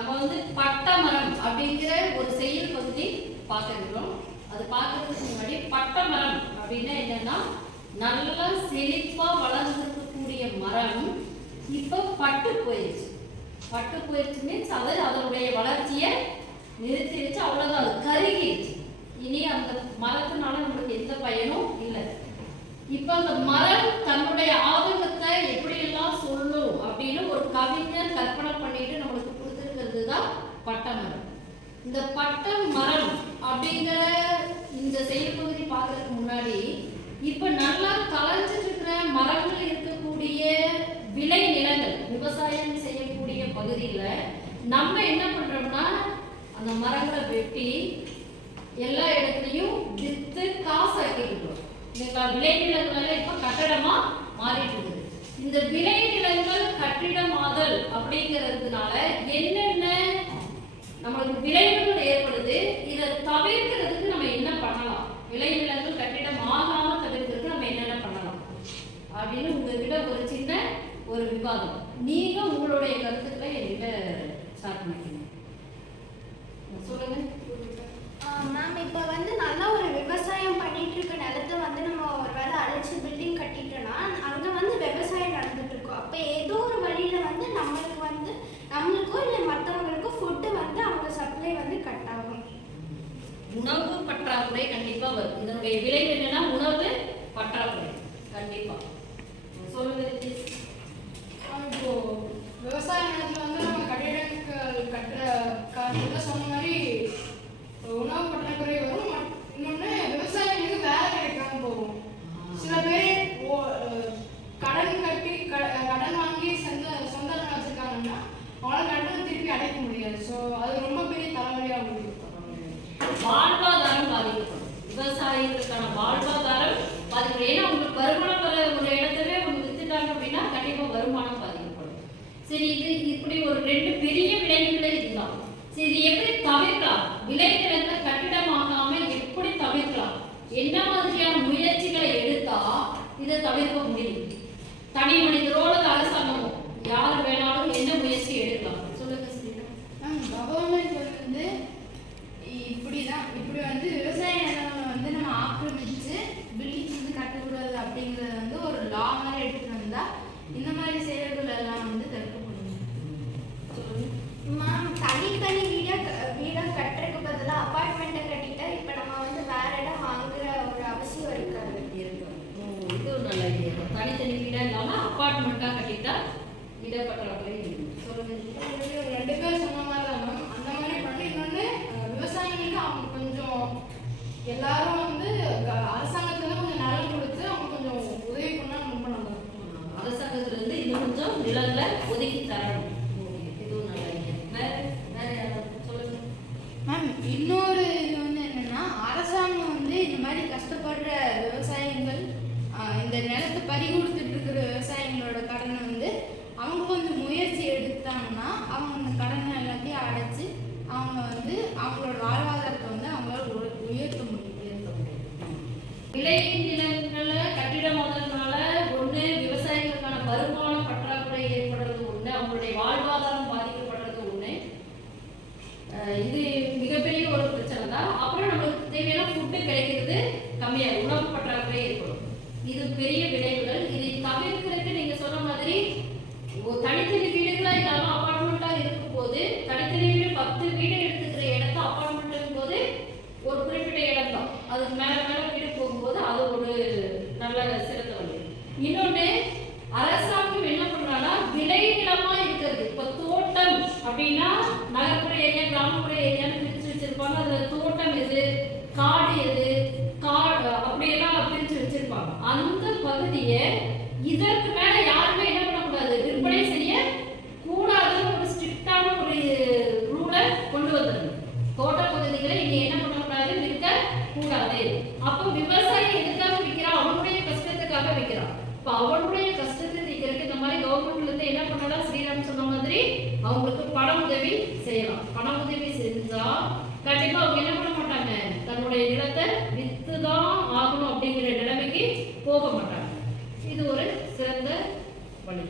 நம்ம வந்து பட்டமரம் அப்படிங்கிற ஒரு செயல் பகுதி பார்த்துருக்கிறோம். அது பார்க்கறதுக்கு முன்னாடி பட்டமரம் அப்படின்னா என்னன்னா நல்லா செழிப்பா வளர்ந்துருக்கக்கூடிய மரம் இப்போ பட்டு போயிடுச்சு. பட்டு போயிடுச்சு மீன்ஸ் அது அதனுடைய வளர்ச்சியை நிறுத்தி வச்சு அவ்வளோதான், அது கருகிடுச்சு. இனி அந்த மரத்தினால நம்மளுக்கு எந்த பயனும் இல்லை. இப்போ அந்த மரம் தன்னுடைய ஆதங்கத்தை எப்படியெல்லாம் சொல்லும் அப்படின்னு ஒரு கவிஞர் கற்பனை பண்ணிட்டு நம்மளுக்கு கொடுத்துருக்கிறது தான் பட்டமரம். இந்த பட்டமரம் அப்படிங்கிற இந்த செயல்பகுதி பார்க்கறதுக்கு முன்னாடி இப்போ நல்லா கலைஞ்சிட்டு இருக்கிற மரங்கள் இருக்கக்கூடிய விளை நிலங்கள், விவசாயம் செய்யக்கூடிய பகுதியில் நம்ம என்ன பண்றோம்னா அந்த மரங்களை வெட்டி எல்லா இடத்துலையும் வித்து காசாக்கிட்டு விளைநிலங்கள் இப்ப கட்டடமா மாறிட்டு இருக்குது. இந்த விளைநிலங்கள் கட்டிடமாதல் அப்படிங்கிறதுனால என்னென்ன நம்மளுக்கு விளைவுகள் ஏற்படுது, இதை தவிர்க்கிறதுக்கு நம்ம என்ன பண்ணலாம், விளைநிலங்கள் கட்டிடம் ஆகாம தவிர்க்கிறதுக்கு நம்ம என்னென்ன பண்ணலாம் அப்படின்னு உங்ககிட்ட ஒரு சின்ன ஒரு விவாதம். நீங்க உங்களுடைய கருத்துக்களை என்கிட்ட ஸ்டார்ட் பண்ணிக்கணும். சொல்லுங்க மேம். இப்போ வந்து நல்லா ஒரு விவசாயம் பண்ணிட்டு இருக்க நிலத்தை வந்து நம்ம ஒரு வேலை அழைச்சி பில்டிங் கட்டிட்டோம்னா அங்கே வந்து விவசாயம் நடந்துட்டு இருக்கும். அப்போ ஏதோ ஒரு வழியில் வந்து நம்மளுக்கோ இல்லை மற்றவங்களுக்கோ ஃபுட்டு வந்து அவங்க சப்ளை வந்து கட் ஆகும். உணவு பற்றாக்குறை கண்டிப்பாக வரும். இதனுடைய விளைவு என்னன்னா உணவு பற்றாக்குறை கண்டிப்பா. சொல்லுங்க. இப்போ விவசாய நிலத்தில் வந்து நம்ம கட்டிடங்கள் கட்டுற சொன்ன மாதிரி உணவு பற்றாக்குறை வரும். இன்னொன்று விவசாயிகளுக்கு வேலை கிடைக்காம போகும். சில பேர் கடன் கட்டி கடன் வாங்கி சொந்த நிலம் வச்சிருக்காங்கன்னா அவங்களால கடனை திருப்பி அடைக்க முடியாது. ஸோ அது ரொம்ப பெரிய தலைவலியாக முடியும். வாழ்வாதாரம் பாதிக்கப்படும். விவசாயிகளுக்கான வாழ்வாதாரம் பாதிக்கப்படும். ஏன்னா உங்களுக்கு வருமானம் வர ஒரு இடத்துல அவங்க வித்துட்டாங்க அப்படின்னா கண்டிப்பா வருமானம் பாதிக்கப்படும். சரி, இது இப்படி ஒரு ரெண்டு பெரிய விளைவுகளே இதுதான். சரி, எப்படி தவிர்க்கலாம், விளைநிலங்களை கட்டிடமாகாம எப்படி தவிர்க்கலாம், என்ன மாதிரியான முயற்சிகளை எடுத்தா இதை தவிர்க்க முடியும்? தனி மனிதரோட அரசாங்கமோ யார் வேணாலும் என்ன முயற்சி எடுக்கலாம் சொல்லுங்க. கவர்மெண்ட் வந்து இப்படி வந்து விவசாய நிலங்களை வந்து நம்ம ஆக்கிரமிச்சு பில்டிங் வந்து கட்டக்கூடாது அப்படிங்கறத வந்து ஒரு லா மாதிரி எடுத்துட்டு வந்தா இந்த மாதிரி செயல்கள் எல்லாம் வந்து தடுக்கப்படும். தனித்தனி வீடா கட்டுறதுக்கு பதிலாக அப்பார்ட்மெண்ட்டை கட்டிட்டா இப்போ நம்ம வந்து வேற இடம் வாங்குற ஒரு அவசியம் இருக்காது. இது ஒரு நல்ல ஐடியா. தனித்தனி வீடா இல்லாம அப்பார்ட்மெண்டா கட்டிட்டா இடப்பற்றாக்குறை சொல்லுங்க. ரெண்டு பேர் சொன்ன மாதிரி தான் மேம். அந்த மாதிரி பண்ணி இன்னொன்று விவசாயிகளுக்கு அவங்க கொஞ்சம் எல்லாரும் வந்து அரசாங்கத்துல கொஞ்சம் நிலம் கொடுத்து அவங்க கொஞ்சம் உதவி பண்ணா ரொம்ப நல்லா இருக்கும். அரசாங்கத்துல இருந்து இன்னும் கொஞ்சம் நிலங்களை ஒதுக்கி தரணும். மேம் இன்னொரு இது வந்து என்னன்னா அரசாங்கம் வந்து இந்த மாதிரி கஷ்டப்படுற விவசாயிகள் இந்த நிலத்தை பறி கொடுத்துட்டு இருக்கிற விவசாயிகளோட கடனை வந்து அவங்க வந்து முயற்சி எடுத்தாங்கன்னா அவங்க அந்த கடனை எல்லாத்தையும் அடைச்சி அவங்க வந்து அவங்களோட வாழ்வாதாரத்தை வந்து அவங்களால உயர்த்த முடியும். விளைநிலங்களை கட்டிடமாதல்னால ஒண்ணு விவசாயிகளுக்கான வருமான பற்றாக்குறை ஏற்படுறது ஒண்ணு, அவங்களுடைய வாழ்வாதாரம் பாதிக்கப்படுறது ஒண்ணு. இது மிகப்பெரிய ஒரு பிரச்சனை தான். அப்புறம் நம்மளுக்கு தேவையான ஃபுட்டு கிடைக்கிறது கம்மியாக உணவு பற்றாக்குறை ஏற்படும். இது பெரிய விளைவுகள். இதை தவிர்க்கிறதுக்கு நீங்க சொன்ன மாதிரி தனித்தனி வீடுகளா இல்லாமல் அப்பார்ட்மெண்டா இருக்கும் போது தனித்தனி வீடு 10 வீடு எடுத்துக்கிற இடத்த அப்பார்ட்மெண்ட் போது ஒரு குறிப்பிட்ட இடம் தான், அதுக்கு மேல மேல வீடு போகும்போது அது ஒரு நல்ல சிறந்த வழி. இன்னொன்று அரசாங்கம் என்ன பண்றாங்கன்னா விளைநிலமா இருக்கிறது. இப்போ தோட்டம் அப்படின்னா நகர்ப்புற ஏரியா கிராமப்புற ஏரியான்னு பிரிச்சு வச்சிருப்பாங்க. அதுல தோட்டம் எது, காடு எது, காடு அப்படியெல்லாம் பிரிச்சு வச்சிருப்பாங்க. அந்த பகுதியை இதற்கு மேல யாருமே என்ன பண்ணக்கூடாது, விற்பனை செய்ய கூடாதுன்னு ஒரு ஸ்ட்ரிக்டான ஒரு ரூலை கொண்டு வந்துடணும். தோட்ட பகுதிகளை இங்க என்ன பண்ணக்கூடாது, விற்க கூடாது. அப்போ விவசாயி எதுக்காக விற்கிறான், அவனுடைய கஷ்டத்துக்காக விற்கிறான். இப்போ அவனுடைய கஷ்டத்தை தீர்க்கிறதுக்கு இந்த மாதிரி கவர்மெண்ட்ல இருந்து என்ன பண்ணலாம், ஸ்ரீராம் சொன்ன மாதிரி அவங்களுக்கு பண உதவி செய்யலாம். பண உதவி செஞ்சா கண்டிப்பா அவங்க என்ன பண்ண மாட்டாங்க, தன்னுடைய நிலத்தை வித்துதான் ஆகணும் அப்படிங்கிற நிலைமைக்கு போக மாட்டாங்க. இது ஒரு சிறந்த வழி.